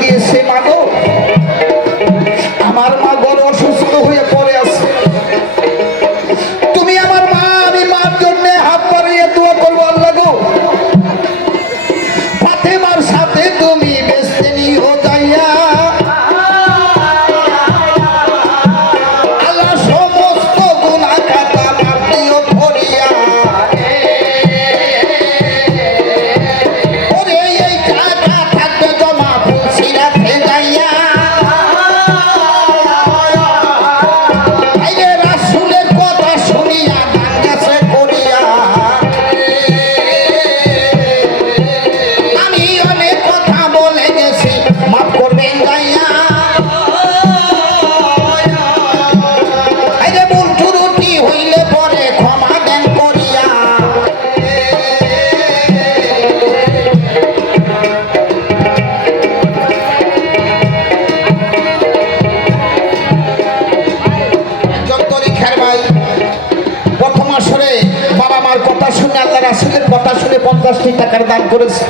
দিয়েছে মাগো আমার মা বড় অসুস্থ হয়ে পড়ে আছে তুমি আমার মা আমি মার জন্য হাত বাড়িয়ে দোয়া করবো আল্লাহ গো ফাতেমার সাথে তুমি বেঁচতে নিও যাইয়া আল্লাহ সমস্ত গুনাহ খাতা মাফ দিও ভরিয়া ওরে এই টাকা থাকবে জমা বলছি রাখে যাইয়া আইরে রাসূলের কথা শুনিয়া গান গাছে করিয়া আমি অনেক কথা বলে গেছি মাফ করবেন যাইয়া আইরে ভুল ত্রুটি হইলে পরে ক্ষমা দেন করিয়া একজন তরিখার ভাই প্রথম আসরে বাবা মার কথা শুনে আল্লাহ রাসূলের কথা শুনে 50টি টাকার দান করেছে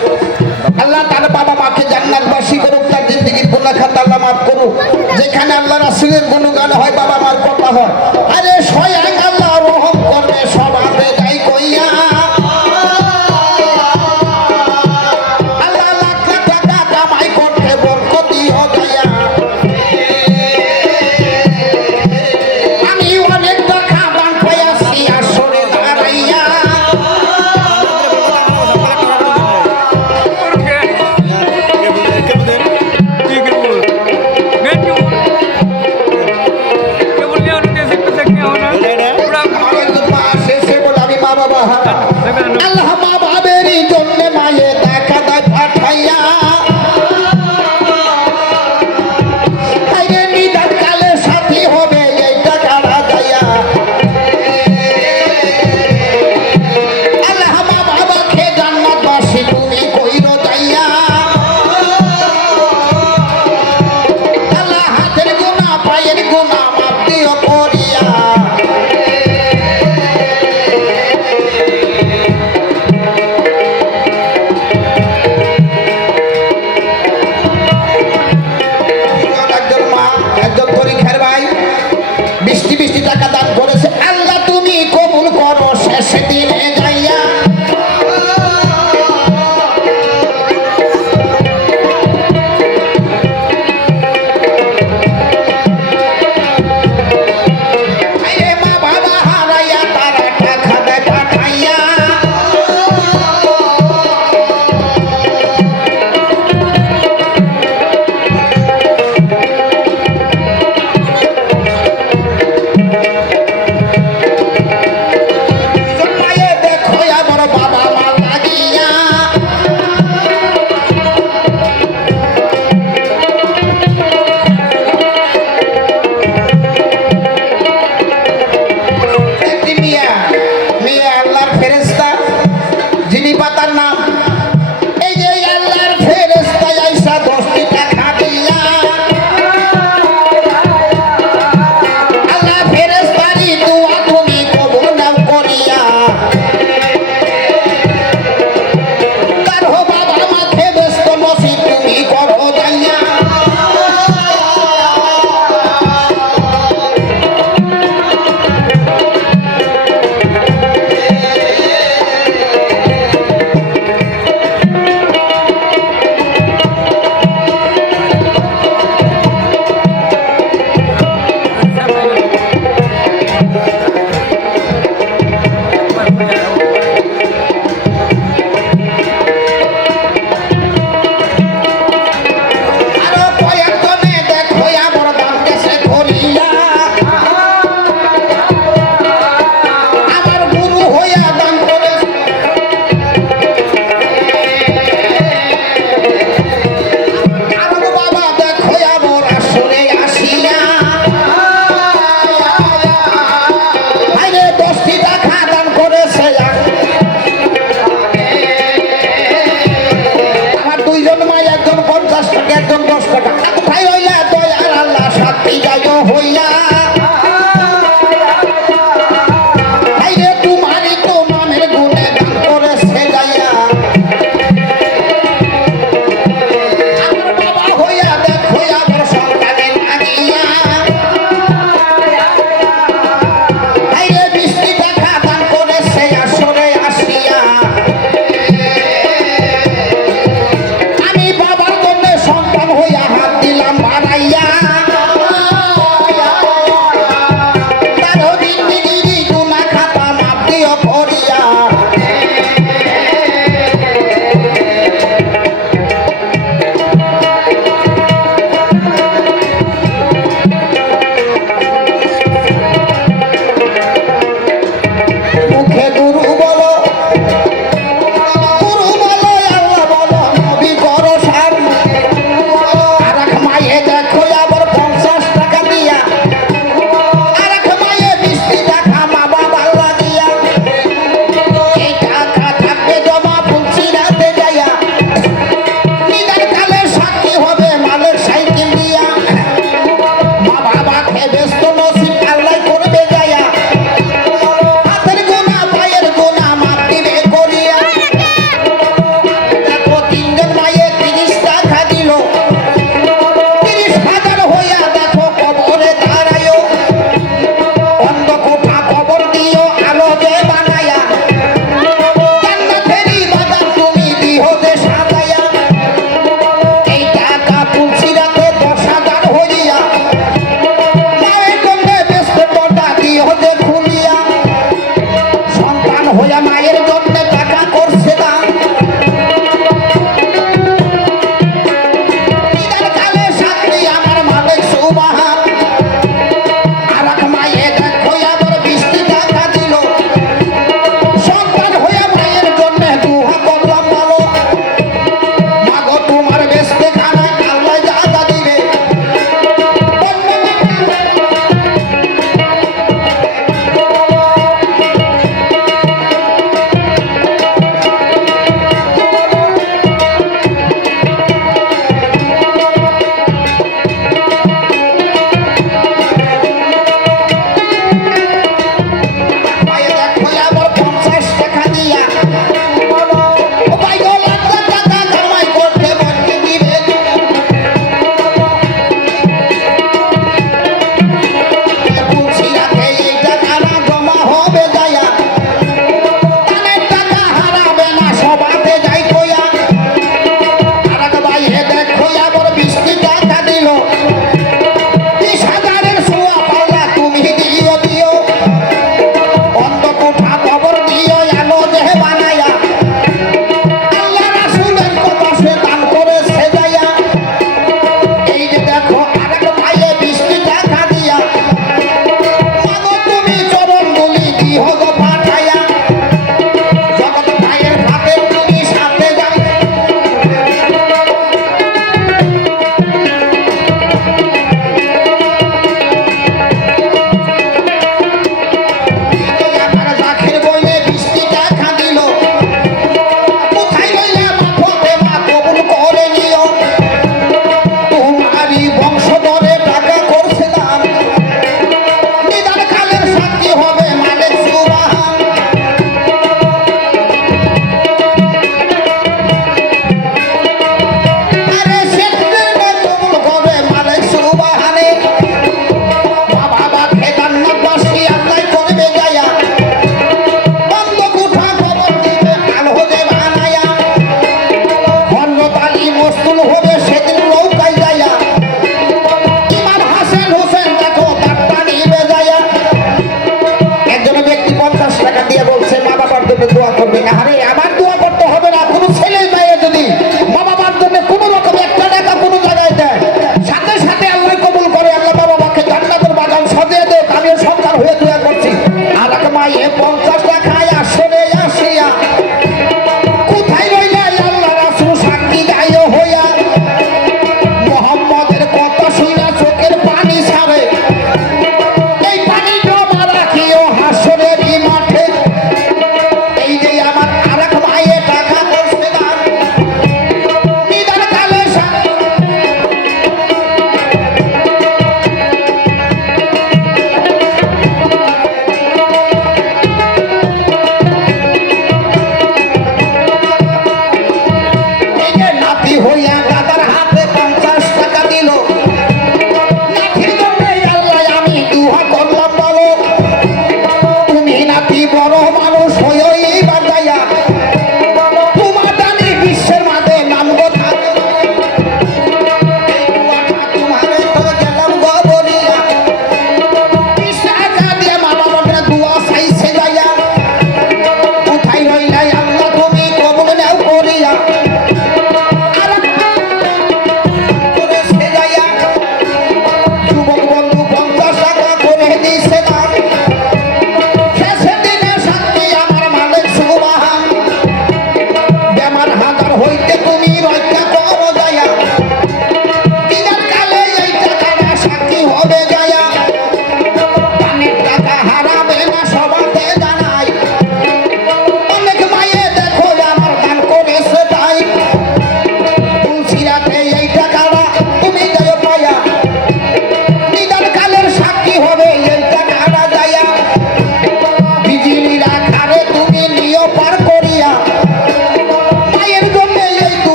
আল্লাহ তার বাবা মাকে জান্নাতবাসী করুক তার জিন্দেগির গুনাহ খাতা আল্লাহ মাফ করুক যেখানে আল্লাহ রাসূলের গুণগান হয় বাবা মার কথা হয় আরে স্বয়ং আল্লাহ রহম করবে সবাবে গাই কইয়া আল্লাহ লাখ লাখ টাকা কামাই করতে বরকত দিও গায়া আমি অনেক টাকা দান পাইয়াছি আসরে দাঁড়াইয়া আল্লাহ মা বাবেরই জন্য মায়ে দেখা দেয় পাঠাইয়া আইরে নিদান কালে সাথী হবে এই টাকাটা যাইয়া আল্লাহ মা বাবাকে জান্নাতবাসী তুমি কইরো যাইয়া আল্লাহ হাতের গুনাহ পায়ের গুনাহ মাফ দিও করিয়া একজন মা একজন পরীক্ষার ভাই 20 টাকা দান করেছে আল্লাহ তুমি কবুল করো শেষ দিনে যাইয়া আইরে মা বাবা হারাইয়া তারা টাকা দেয় পাঠাইয়া মায়ে দেখো আমার বাবা মা লাগিয়া একটি মেয়ে আল্লাহর ফেরেশতা যিনি পাতার নাম এই যে আল্লাহর ফেরেশতা আইসা 10টি টাকা দিয়া আল্লাহ ফেরেশতারি দোয়া তুমি কবুল নাও করিয়া তার হো বাবা মাকে ব্যস্ত নসিব তুমি করো যাইয়া আরো কয়েকজনে দেখো আমার দাম গেছে করিয়া আমার গুরু হইয়া দান করে আমার বাবা দেখো আমার আসরে আসিয়া আইরে 10টি টাকা দান করেছে আমার দুইজন মা একজন 50 টাকা একজন 10 টাকা কোথায় হইলা দয়ার আল্লাহ সাথী যাই হইয়া আইরে তোমারই তো নামের গুণে গান করেছে যাইয়া আমার বাবা হইয়া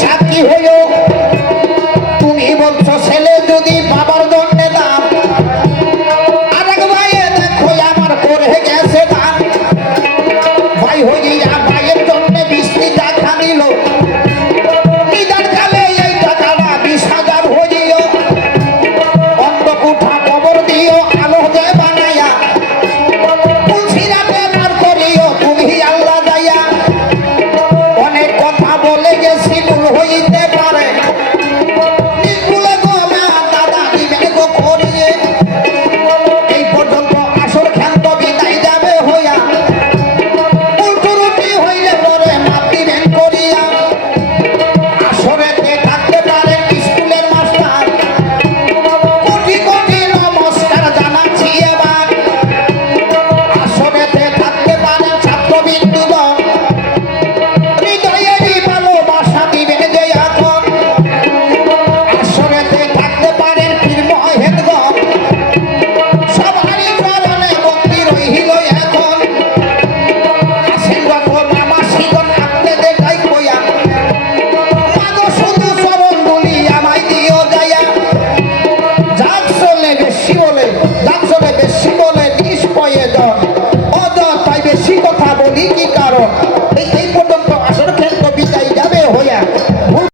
সাক্ষী হইও